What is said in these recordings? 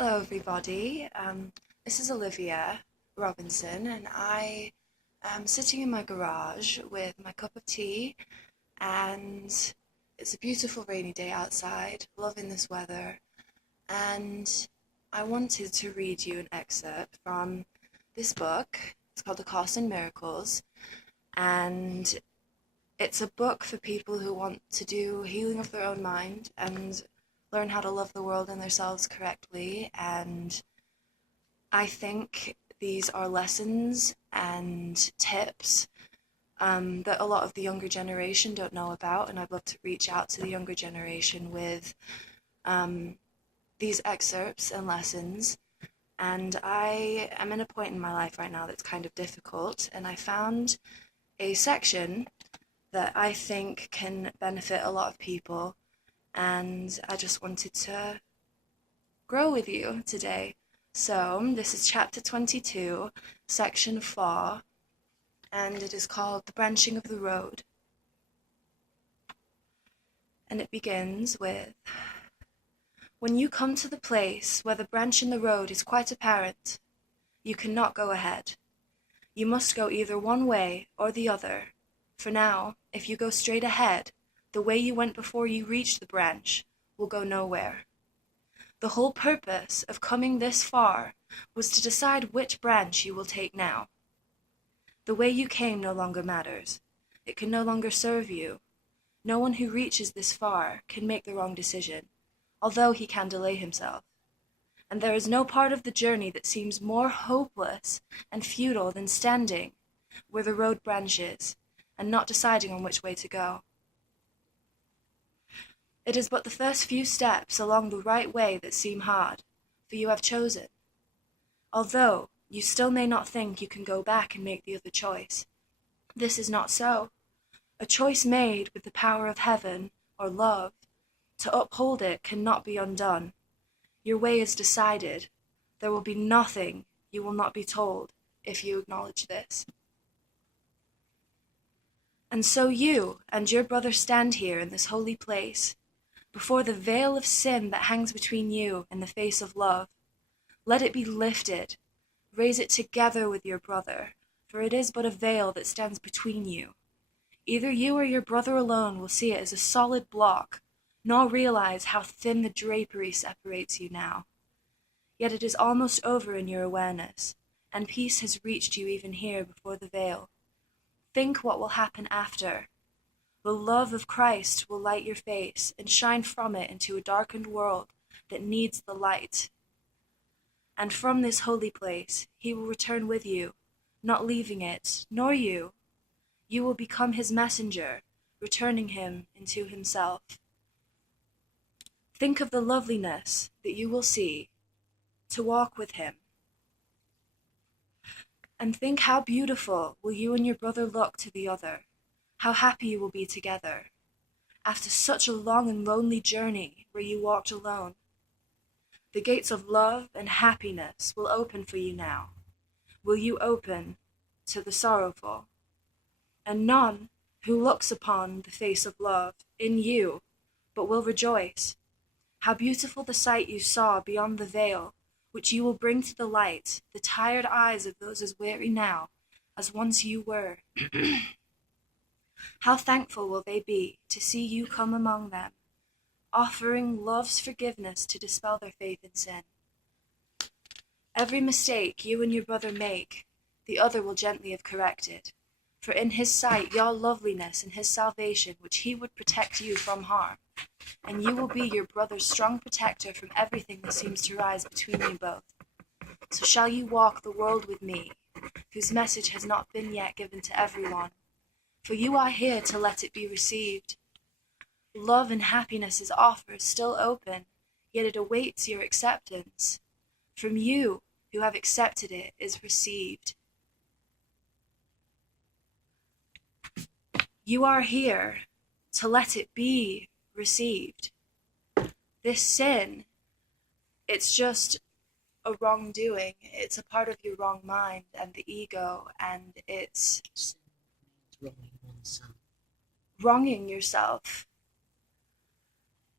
Hello, everybody. This is Olivia Robinson, and I am sitting in my garage with my cup of tea, and it's a beautiful rainy day outside, loving this weather. And I wanted to read you an excerpt from this book. It's called A Course in Miracles, and it's a book for people who want to do healing of their own mind and learn how to love the world and themselves correctly. And I think these are lessons and tips that a lot of the younger generation don't know about, and I'd love to reach out to the younger generation with um, these excerpts and lessons. And I am in a point in my life right now that's kind of difficult, and I found a section that I think can benefit a lot of people, and I just wanted to grow with you today. So, this is chapter 22, section 4, and it is called The Branching of the Road. And it begins with, when you come to the place where the branch in the road is quite apparent, you cannot go ahead. You must go either one way or the other, for now, if you go straight ahead, the way you went before you reached the branch will go nowhere. The whole purpose of coming this far was to decide which branch you will take now. The way you came no longer matters. It can no longer serve you. No one who reaches this far can make the wrong decision, although he can delay himself. And there is no part of the journey that seems more hopeless and futile than standing where the road branches and not deciding on which way to go. It is but the first few steps along the right way that seem hard, for you have chosen. Although you still may not think you can go back and make the other choice. This is not so. A choice made with the power of heaven, or love, to uphold it cannot be undone. Your way is decided. There will be nothing you will not be told if you acknowledge this. And so you and your brother stand here in this holy place, before the veil of sin that hangs between you and the face of love. Let it be lifted. Raise it together with your brother, for it is but a veil that stands between you. Either you or your brother alone will see it as a solid block, nor realize how thin the drapery separates you now. Yet it is almost over in your awareness, and peace has reached you even here before the veil. Think what will happen after. The love of Christ will light your face and shine from it into a darkened world that needs the light. And from this holy place he will return with you, not leaving it, nor you. You will become his messenger, returning him into himself. Think of the loveliness that you will see to walk with him. And think how beautiful will you and your brother look to the other, how happy you will be together, after such a long and lonely journey where you walked alone. The gates of love and happiness will open for you now. Will you open to the sorrowful? And none who looks upon the face of love in you, but will rejoice. How beautiful the sight you saw beyond the veil, which you will bring to the light, the tired eyes of those as weary now as once you were. How thankful will they be to see you come among them, offering love's forgiveness to dispel their faith in sin. Every mistake you and your brother make, the other will gently have corrected. For in his sight your loveliness and his salvation, which he would protect you from harm, and you will be your brother's strong protector from everything that seems to rise between you both. So shall you walk the world with me, whose message has not been yet given to everyone, for you are here to let it be received. Love and happiness's offer is still open, yet it awaits your acceptance. From you who have accepted it is received. You are here to let it be received. This sin, it's just a wrongdoing. It's a part of your wrong mind and the ego, and it's Wronging oneself. wronging yourself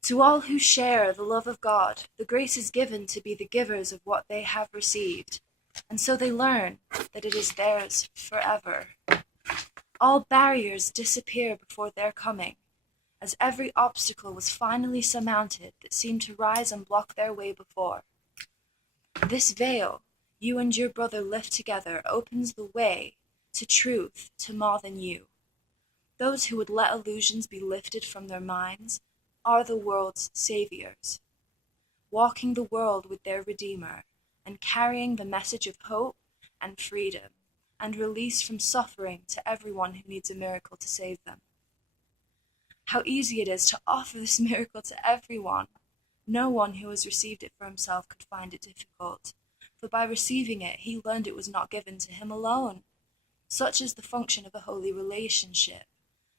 To all who share the love of God, the grace is given to be the givers of what they have received, and so they learn that it is theirs forever. All barriers disappear before their coming, as every obstacle was finally surmounted that seemed to rise and block their way before. This veil you and your brother lift together opens the way to truth to more than you. Those who would let illusions be lifted from their minds are the world's saviors, walking the world with their Redeemer and carrying the message of hope and freedom and release from suffering to everyone who needs a miracle to save them. How easy it is to offer this miracle to everyone. No one who has received it for himself could find it difficult, for by receiving it he learned it was not given to him alone. Such is the function of a holy relationship,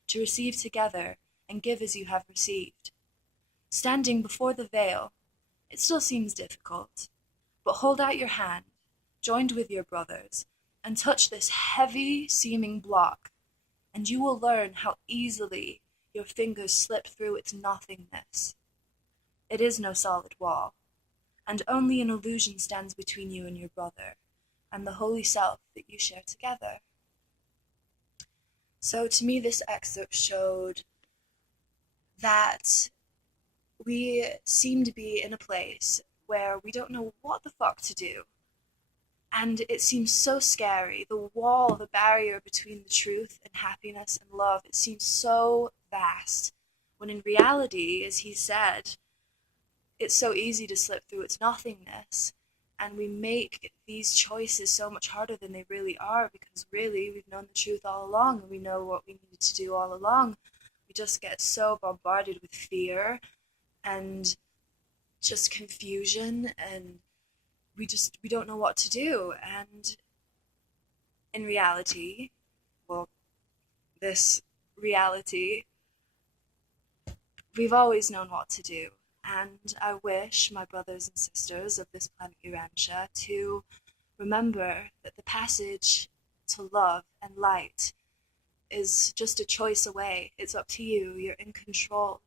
to receive together and give as you have received. Standing before the veil, it still seems difficult, but hold out your hand, joined with your brothers, and touch this heavy-seeming block, and you will learn how easily your fingers slip through its nothingness. It is no solid wall, and only an illusion stands between you and your brother, and the holy self that you share together. So to me, this excerpt showed that we seem to be in a place where we don't know what the fuck to do. And it seems so scary. The wall, the barrier between the truth and happiness and love, it seems so vast. When in reality, as he said, it's so easy to slip through its nothingness. And we make these choices so much harder than they really are, because really we've known the truth all along and we know what we needed to do all along. We just get so bombarded with fear and just confusion, and we don't know what to do. And in reality, well, this reality, we've always known what to do. And I wish my brothers and sisters of this planet Urantia to remember that the passage to love and light is just a choice away. It's up to you. You're in control.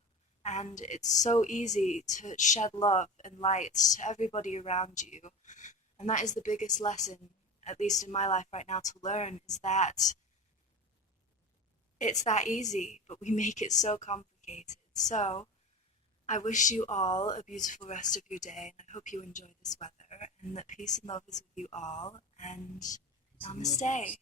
And it's so easy to shed love and light to everybody around you. And that is the biggest lesson, at least in my life right now, to learn, is that it's that easy, but we make it so complicated. So I wish you all a beautiful rest of your day, and I hope you enjoy this weather, and that peace and love is with you all, and namaste.